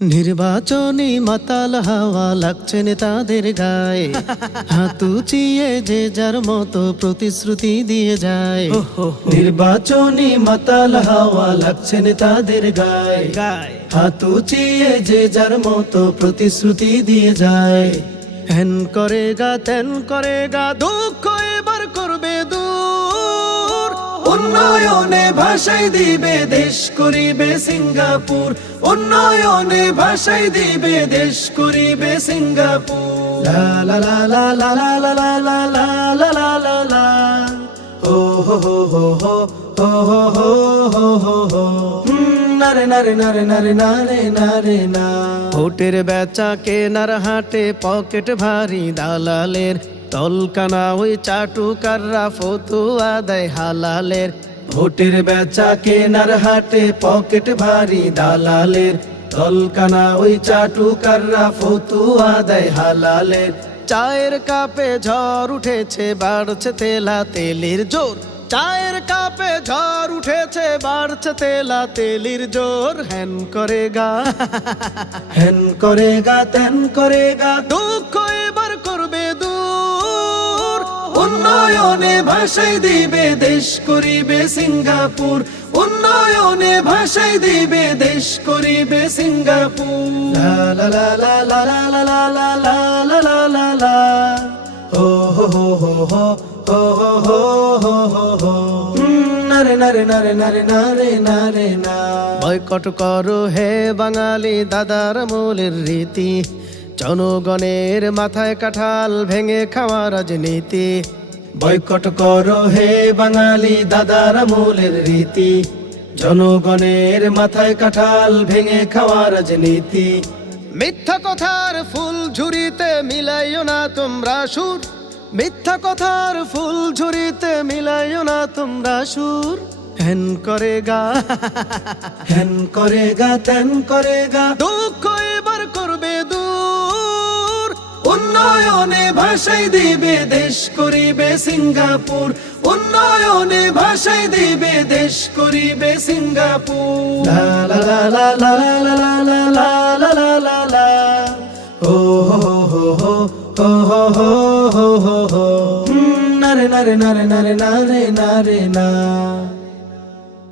নির্বাচনী মাতাল হাওয়া লাগছে নেতাদের গায়ে, হাত উঁচিয়ে যে যার মতো প্রতিশ্রুতি দিয়ে যায়। নির্বাচনী মাতাল হাওয়া লাগছে নেতাদের গায়ে, হাত উঁচিয়ে যে যার মতো প্রতিশ্রুতি দিয়ে যায়। হেন করেগা তেন করেগা, দুঃখ এবার করবে দূর, উন্নয়নে ভাষাই দিবে দেশ করিবে সিঙ্গাপুর, উন্নয়নে ভাষাই দিবে দেশ করিবে সিঙ্গাপুর। লা লা লা লা লা লা লা লা লা লা লা লা লা, ও হো হো হো হো হো হো হো হো হো, নারে নারে নারে নারে নারে নারে না। ভোটের বেচা কেনার হাটে পকেট ভারী দালালের, তলকানা ওই চাটুকাররা ফতুয়া দেয় হালালের। ভোটের বেচা কেনার হাটে পকেট ভারী দালালের, তলকানা ওই চাটুকাররা ফতুয়া দেয় হালালের। চায়ের কাপে ঝড় উঠেছে, বাড়ছে তেলা তেলির জোর, চায়ের কাপে ঝড় উঠেছে, বাড়ছে তেলা তেলির জোর। হেন করেগা হেন করেগা তেন করেগা, দুঃখ এবার করবে দূর, উন্নয়নে ভাষাই দিবে দেশ করিবে সিঙ্গাপুর, উন্নয়নে ভাষাই দিবে দেশ করিবে সিঙ্গাপুর। লা লা লা লা লা লা লা লা লা লা লা লা লা, ও হো হো হো হো হো হো হো হো হো, নারে নারে নারে নারে নারে নারে না। বয়কট করো হে বাঙালি দাদার মূলের রীতি, জনগণের মাথায় কাঁঠাল ভেঙে খাওয়া রাজনীতি। বয়কট করো হে বাঙালি দাদার মূলের রীতি, জনগণের মাথায় কাঁঠাল ভেঙে খাওয়া রাজনীতি। মিথ্যা কথার ফুল ঝুরিতে মিলাইও না তোমরা সুর, মিথ্যা কথার ফুল ঝুরিতে মিলাইও না তোমরা সুর। হেন করেগা হেন করেগা তেন করেগা, দুঃখ এবার করবে দূর, উন্নয়নে ভাষাই দিবে দেশ করিবে সিঙ্গাপুর, উন্নয়নে ভাষাই দিবে দেশ করিবে সিঙ্গাপুর। লা লা লা লা লা লা লা লা লা লা লা লা, ও হো হো হো হো হো হো হো হো, নারে নারে নারে নারে নারে নারে না।